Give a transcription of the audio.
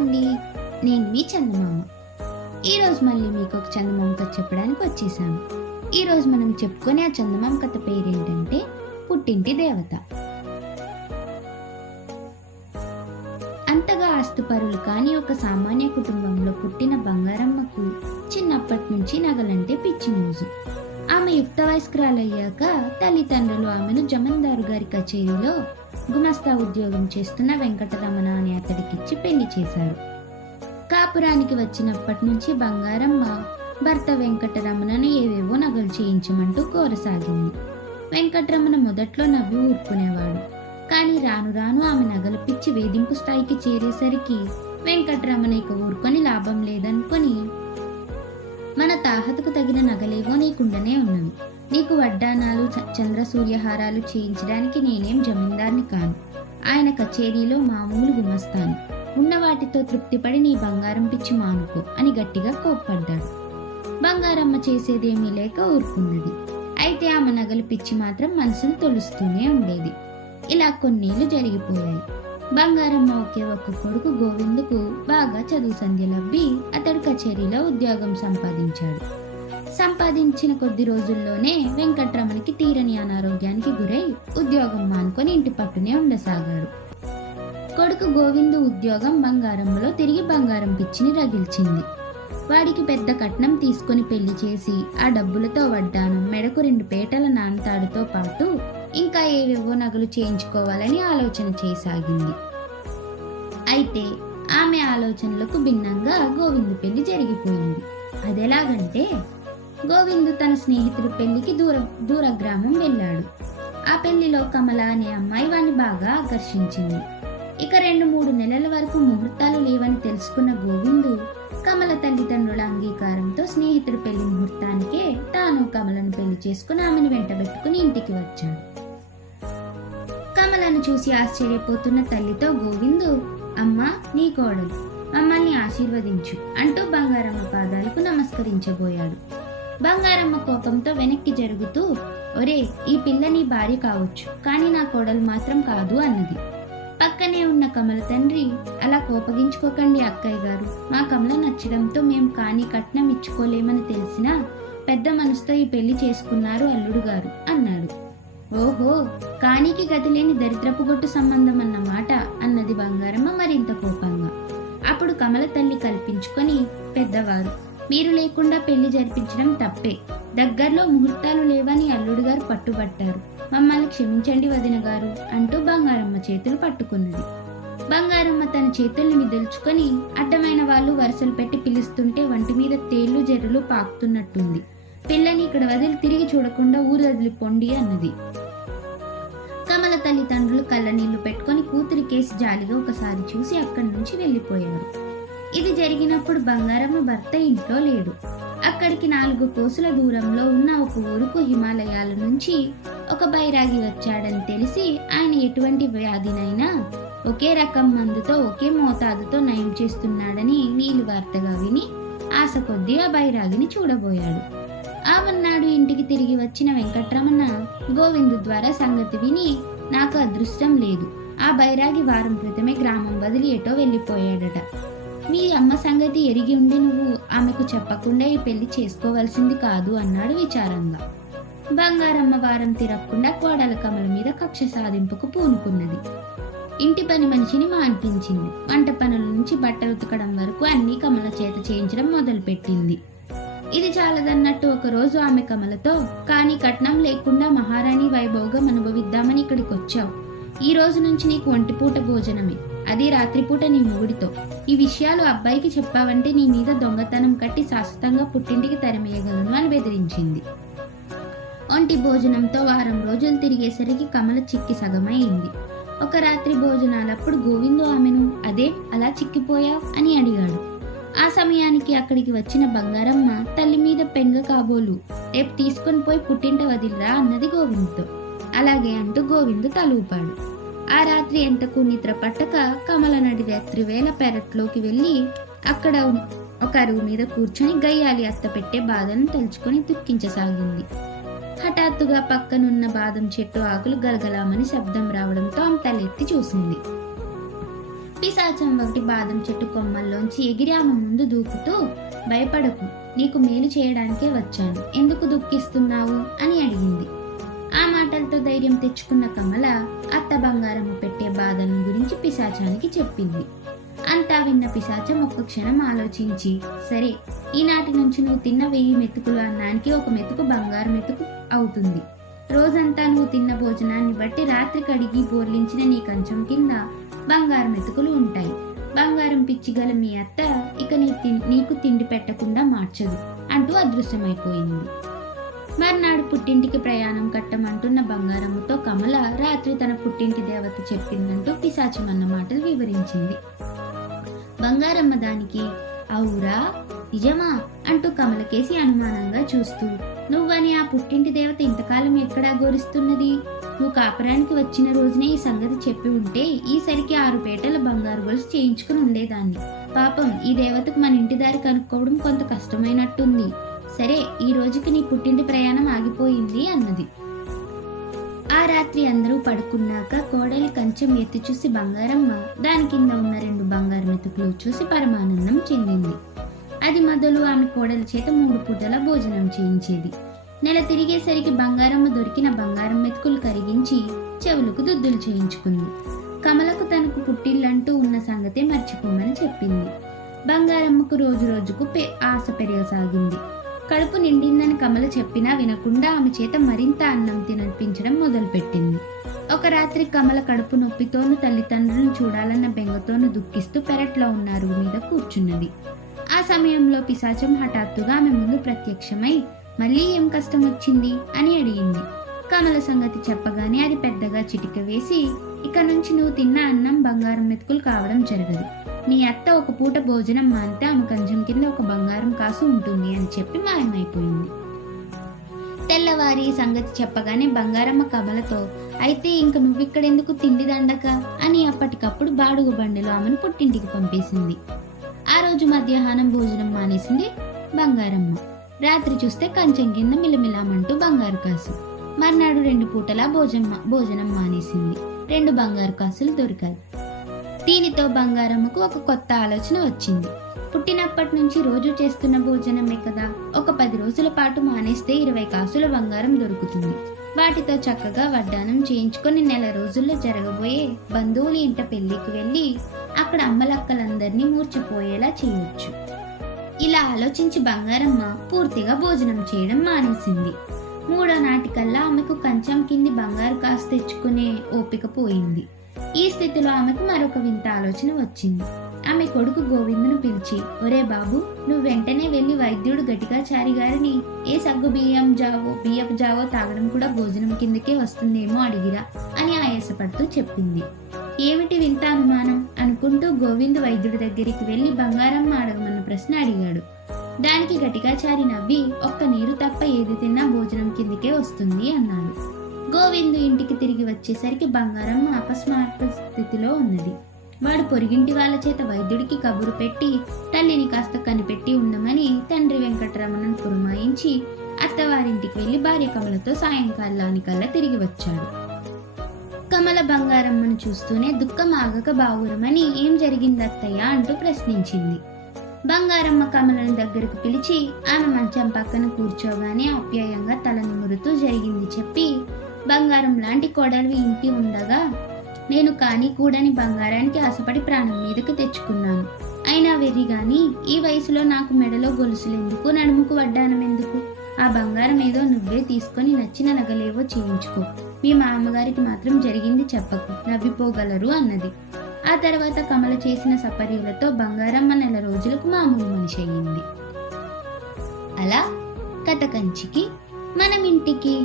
అండి, నేను మీ చందమామ. ఈరోజు మళ్ళీ మీకు ఒక చందమామ కథ చెప్పడానికి వచ్చేసాను. ఈరోజు మనం చెప్పుకునే ఆ చందమామ కథ పేరేంటంటే పుట్టింటి దేవత. అంతగా ఆస్తిపరులు కాని ఒక సామాన్య కుటుంబంలో పుట్టిన బంగారమ్మకు చిన్నప్పటి నుంచి నగలంటే పిచ్చి మోజు. ఆమె యుక్త వయస్కురాలయ్యాక తల్లిదండ్రులు ఆమెను జమీందారు గారి కచేరీలో గుమస్తా ఉద్యోగం చేస్తున్న వెంకటరమణ అనే అతడికిచ్చి పెళ్లి చేశారు. కాపురానికి వచ్చినప్పటి నుంచి బంగారమ్మ భర్త వెంకటరమణను ఏవేవో నగలు చేయించమంటూ కోరసాగింది. వెంకటరమణ మొదట్లో నవ్వి ఊరుకునేవాడు. కానీ రాను రాను ఆమె నగల పిచ్చి వేధింపు స్థాయికి చేరేసరికి వెంకటరమణ ఇక ఊరుకొని లాభం లేదనుకొని, మన తాహతకు తగిన నగలేవో నీకుండనే ఉన్నవి. నీకు వడ్డానాలు చంద్రసూర్యహారాలు చేయించడానికి నేనేం జమీందార్ని కాను. ఆయన కచేరీలో మామూలు గుమస్తాను. ఉన్న వాటితో తృప్తిపడి నీ బంగారం పిచ్చి మానుకో అని గట్టిగా కోప్పడ్డాడు. బంగారమ్మ చేసేదేమీ లేక ఊరుకున్నది. అయితే ఆమె నగలు పిచ్చి మాత్రం మనసును తొలుస్తూనే ఉండేది. ఇలా కొన్నేళ్లు జరిగిపోయాయి. బంగారమ్మ ఒకే ఒక్క కొడుకు గోవిందుకు బాగా చదువు సంధ్యలబ్బి అతడు కచేరీలో ఉద్యోగం సంపాదించాడు. సంపాదించిన కొద్ది రోజుల్లోనే వెంకట్రమణకి తీరని అనారోగ్యానికి గురై ఉద్యోగం మానుకొని ఇంటి పట్టునే ఉండసాగాడు. కొడుకు గోవిందు ఉద్యోగం బంగారంలో తిరిగి బంగారం పిచ్చిని రగిల్చింది. వాడికి పెద్ద కట్నం తీసుకుని పెళ్లి చేసి ఆ డబ్బులతో వడ్డానం, మెడకు 2 పేటల నాంతాడుతో పాటు ఇంకా ఏవేవో నగలు చేయించుకోవాలని ఆలోచన చేయసాగింది. అయితే ఆమె ఆలోచనలకు భిన్నంగా గోవిందు పెళ్లి జరిగిపోయింది. అదెలాగంటే, గోవిందు తన స్నేహితుడి పెళ్లికి దూర గ్రామం వెళ్ళాడు. ఆ పెళ్లిలో కమల అనే అమ్మాయి వాణ్ణి బాగా ఆకర్షించింది. ఇక 2-3 నెలల వరకు ముహూర్తాలు లేవని తెలుసుకున్న గోవిందు కమల తల్లిదండ్రుల అంగీకారంతో స్నేహితుడి పెళ్లి ముహూర్తానికే తాను కమలను పెళ్లి చేసుకుని ఆమెను వెంటబెట్టుకుని ఇంటికి వచ్చాడు. కమలను చూసి ఆశ్చర్యపోతున్న తల్లితో గోవిందు, అమ్మా, నీ కోడలు, మమ్మల్ని ఆశీర్వదించు అంటూ బంగారమ్మ పాదాలకు నమస్కరించబోయాడు. బంగారమ్మ కోపంతో వెనక్కి జరుగుతూ, ఒరే, ఈ పిల్ల నీ భార్య కావచ్చు, కానీ నా కోడలు మాత్రం కాదు అన్నది. పక్కనే ఉన్న కమల తండ్రి, అలా కోపగించుకోకండి అక్కయ్య గారు, మా కమల నచ్చడంతో మేము కానీ కట్నం ఇచ్చుకోలేమని తెలిసినా పెద్ద మనసుతో ఈ పెళ్లి చేసుకున్నారు అల్లుడు గారు అన్నాడు. ఓహో, కానీకి గతి లేని దరిద్రపు గొట్టు సంబంధం అన్నమాట అన్నది బంగారమ్మ మరింత కోపంగా. అప్పుడు కమల తల్లి కల్పించుకొని, పెద్దవారు, మీరు లేకుండా పెళ్లి జరిపించడం తప్పే. దగ్గరలో ముహూర్తాలు లేవని అల్లుడు గారు పట్టుబట్టారు. మమ్మల్ని క్షమించండి వదిన గారు అంటూ బంగారమ్మ చేతులు పట్టుకున్నది. బంగారమ్మ తన చేతుల్ని మిదుల్చుకొని అడ్డమైన వాళ్ళు వరుసలు పెట్టి పిలుస్తుంటే వంటి మీద తేళ్లు జర్రులు పాకుతున్నట్టుంది. పిల్లని ఇక్కడ వదిలి తిరిగి చూడకుండా ఊరు వదిలి పొండి అన్నది. కమల తల్లిదండ్రులు కళ్ళనీళ్లు పెట్టుకొని కూతురి కేసి జాలిగా ఒకసారి చూసి అక్కడి నుంచి వెళ్లిపోయారు. ఇది జరిగినప్పుడు బంగారమ్మ భర్త ఇంట్లో లేడు. అక్కడికి 4 కోసుల దూరంలో ఉన్న ఒక ఊరుకు హిమాలయాల నుంచి ఒక బైరాగి వచ్చాడని తెలిసి ఆయన ఎటువంటి వ్యాధినైనా ఒకే రకం మందుతో ఒకే మోతాదుతో నయం చేస్తున్నాడని నీలి వార్తగా విని ఆశ కొద్దీ ఆ బైరాగిని చూడబోయాడు. ఆ మన్నాడు ఇంటికి తిరిగి వచ్చిన వెంకట్రమణ గోవిందు ద్వారా సంగతి విని, నాకు అదృష్టం లేదు, ఆ బైరాగి వారం క్రితమే గ్రామం వదిలి ఎటో వెళ్ళిపోయాడట. మీ అమ్మ సంగతి ఎరిగి ఉండి నువ్వు ఆమెకు చెప్పకుండా ఈ పెళ్లి చేసుకోవాల్సింది కాదు అన్నాడు విచారంగా. బంగారమ్మ వారం తిరగకుండా కోడల కమల మీద కక్ష సాధింపుకు పూనుకున్నది. ఇంటి పని మనిషిని మాన్పించింది. వంట పనుల నుంచి బట్టలు ఉతకడం వరకు అన్ని కమల చేత చేయించడం మొదలుపెట్టింది. ఇది చాలదన్నట్టు ఒకరోజు ఆమె కమలతో, కానీ కట్నం లేకుండా మహారాణి వైభోగం అనుభవిద్దామని ఇక్కడికి వచ్చావు. ఈ రోజు నుంచి నీకు ఒంటిపూట భోజనమే, అది రాత్రిపూట నీ మొగుడితో. ఈ విషయాలు అబ్బాయికి చెప్పావంటే నీ మీద దొంగతనం కట్టి శాశ్వతంగా పుట్టింటికి తరిమేయగలను అని బెదిరించింది. ఒంటి భోజనంతో వారం రోజులు తిరిగేసరికి కమల చిక్కి సగమైంది. ఒక రాత్రి భోజనాలప్పుడు గోవిందు ఆమెను, అదే అలా చిక్కిపోయావ్ అని అడిగాడు. ఆ సమయానికి అక్కడికి వచ్చిన బంగారమ్మ తల్లి మీద పెంగ కాబోలు, రేపు తీసుకొని పోయి పుట్టింట వదిలిరా అన్నది గోవిందుతో. అలాగే అంటూ గోవిందు తలూపాడు. ఆ రాత్రి ఎంతకు నిద్ర పట్టక కమల నడి రాత్రి వేళ పెరట్లోకి వెళ్ళి అక్కడ ఒక అరుగు మీద కూర్చొని గయ్యాలి అత్త పెట్టే బాధను తలుచుకొని దుఃఖించసాగింది. హఠాత్తుగా పక్కనున్న బాదం చెట్టు ఆకులు గలగలామని శబ్దం రావడంతో ఆమె తలెత్తి చూసింది. పిశాచం ఒకటి బాదం చెట్టు కొమ్మల్లోంచి ఎగిరి ఆమె ముందు దూకుతూ, భయపడకు, నీకు మేలు చేయడానికే వచ్చాను, ఎందుకు దుఃఖిస్తున్నావు అని అడిగింది. ఆ మాటలతో ధైర్యం తెచ్చుకున్న కమల అత్త బంగారమ్మ పెట్టే బాధలను గురించి పిశాచానికి చెప్పింది. అంతా విన్న పిశాచం ఒక్క క్షణం ఆలోచించి, సరే, ఈనాటి నుంచి నువ్వు తిన్న 1000 మెతుకులు అన్నానికి 1 మెతుకు బంగారు మెతుకు అవుతుంది. రోజంతా నువ్వు తిన్న భోజనాన్ని బట్టి రాత్రి కడిగి బోర్లించిన నీ కంచం కింద బంగారు మెతుకులు ఉంటాయి. బంగారం పిచ్చిగల మీ అత్త ఇక నీకు తిండి పెట్టకుండా మార్చదు అంటూ అదృశ్యమైపోయింది. మర్నాడు పుట్టింటికి ప్రయాణం కట్టమంటున్న బంగారమ్మతో కమల రాత్రి తన పుట్టింటి దేవత చెప్పిందంటూ పిశాచం అన్న మాటలు వివరించింది. బంగారమ్మ దానికి అవురా, నిజమా అంటూ కమలకేసి అనుమానంగా చూస్తూ, నువ్వని ఆ పుట్టింటి దేవత ఇంతకాలం ఎక్కడా గోరిస్తున్నది? నువ్వు కాపురానికి వచ్చిన రోజునే ఈ సంగతి చెప్పి ఉంటే ఈసరికి 6 పేటల బంగారు గొలుసు చేయించుకుని ఉండేదాన్ని. పాపం, ఈ దేవతకు మన ఇంటి దారి కనుక్కోవడం కొంత కష్టమైనట్టుంది. సరే, ఈ రోజుకి నీ పుట్టింటి ప్రయాణం ఆగిపోయింది అన్నది. ఆ రాత్రి అందరూ పడుకున్నాక కోడలి కంచెం ఎత్తి చూసి బంగారమ్మ దాని కింద ఉన్న 2 బంగారు మెతుకులు చూసి పరమానందం చెందింది. అది మొదలు ఆమె కోడలి చేత 3 పూటల భోజనం చేయించేది. నెల తిరిగేసరికి బంగారమ్మ దొరికిన బంగారం మెతుకులు కరిగించి చెవులకు దుద్దులు చేయించుకుంది. కమలకు తనకు పుట్టిల్లంటూ ఉన్న సంగతే మర్చిపోమని చెప్పింది. బంగారమ్మకు రోజు రోజుకు ఆశ పెరగసాగింది. కడుపు నిండిందని కమల చెప్పినా వినకుండా ఆమె చేత మరింత అన్నం తినిపించడం మొదలుపెట్టింది. ఒక రాత్రి కమల కడుపు నొప్పితోనూ తల్లిదండ్రులను చూడాలన్న బెంగతోనూ దుఃఖిస్తూ పెరట్లో ఉన్న అరుగు మీద కూర్చున్నది. ఆ సమయంలో పిశాచం హఠాత్తుగా ఆమె ముందు ప్రత్యక్షమై, మళ్ళీ ఏం కష్టం వచ్చింది అని అడిగింది. కమల సంగతి చెప్పగానే అది పెద్దగా చిటిక వేసి, ఇక నుంచి నువ్వు తిన్న అన్నం బంగారం మెతుకులు కావడం జరగదు. నీ అత్త 1 పూట భోజనం మానితే ఆమె కంచం కింద 1 బంగారం కాసు ఉంటుంది అని చెప్పి మాయమైపోయింది. తెల్లవారి సంగతి చెప్పగానే బంగారమ్మ కమలతో, అయితే ఇంక నువ్విక్కడెందుకు తిండి దండక అని అప్పటికప్పుడు బాడుగు బండిలో ఆమెను పుట్టింటికి పంపేసింది. ఆ రోజు మధ్యాహ్నం భోజనం మానేసింది బంగారమ్మ. రాత్రి చూస్తే కంచం కింద మిలమిలామంటూ బంగారు కాసు. మర్నాడు 2 పూటలా భోజనం మానేసింది. 2 బంగారు కాసులు దొరికాయి. దీనితో బంగారమ్మకు ఒక కొత్త ఆలోచన వచ్చింది. పుట్టినప్పటి నుంచి రోజు చేస్తున్న భోజనమే కదా, ఒక 10 రోజుల పాటు మానేస్తే 20 కాసుల బంగారం దొరుకుతుంది. వాటితో చక్కగా వడ్డానం చేయించుకొని నెల రోజుల్లో జరగబోయే బంధువుల ఇంట పెళ్లికి వెళ్ళి అక్కడ అమ్మలక్కలందరినీ మూర్చిపోయేలా చేయొచ్చు. ఇలా ఆలోచించి బంగారమ్మ పూర్తిగా భోజనం చేయడం మానేసింది. 3వ నాటికల్లా ఆమెకు కంచం కింది బంగారు కాసు తెచ్చుకునే ఓపిక పోయింది. ఈ స్థితిలో ఆమెకు మరొక వింత ఆలోచన వచ్చింది. ఆమె కొడుకు గోవిందును పిలిచి, ఒరే బాబు, నువ్వు వెంటనే వెళ్లి వైద్యుడు గటికాచారి గారిని ఏ సగ్గు బియ్యపు జావో తాగడం కూడా భోజనం కిందకే వస్తుందేమో అడిగిరా అని ఆయాసపడుతూ చెప్పింది. ఏమిటి వింత అనుమానం అనుకుంటూ గోవిందు వైద్యుడి దగ్గరికి వెళ్లి బంగారమ్మ అడగమన్న ప్రశ్న అడిగాడు. దానికి గటికాచారి నవ్వి, ఒక్క నీరు తప్ప ఏది తిన్నా భోజనం కిందకే వస్తుంది అన్నాడు. గోవిందు ఇంటికి తిరిగి వచ్చేసరికి బంగారమ్మ అపస్మారక స్థితిలో ఉన్నది. వాడు పొరిగింటి వాళ్ళ చేత వైద్యుడికి కబురు పెట్టి తల్లిని కాస్త కనిపెట్టి ఉండమని తండ్రి వెంకటరమణను పురమాయించి అత్తవారింటికి వెళ్లి భార్య కమలతో సాయంకాలానికల్లా తిరిగి వచ్చాడు. కమల బంగారమ్మను చూస్తూనే దుఃఖం ఆగక బావురమని, ఏం జరిగింది అత్తయ్య అంటూ ప్రశ్నించింది. బంగారమ్మ కమలను దగ్గరకు పిలిచి ఆమె మంచం పక్కన కూర్చోగానే ఆప్యాయంగా తల నిమురుతూ జరిగింది చెప్పి, బంగారం లాంటి కోడలివి ఇంటి ఉండగా నేను కానీ కూడని బంగారానికి ఆశపడి ప్రాణం మీదకి తెచ్చుకున్నాను. అయినా వెర్రి గాని ఈ వయసులో నాకు మెడలో గొలుసులెందుకు, నడుముకు వడ్డానం ఎందుకు? ఆ బంగారం ఏదో నువ్వే తీసుకొని నచ్చిన నగలేవో చేయించుకో. మీ మామగారికి మాత్రం జరిగింది చెప్పకు, నవ్విపోగలరు అన్నది. ఆ తర్వాత కమల చేసిన సపర్యలతో బంగారమ్మ నెల రోజులకు మామూలు మనిషి అయ్యింది. అలా కథ కంచికి మనం ఇంటికి.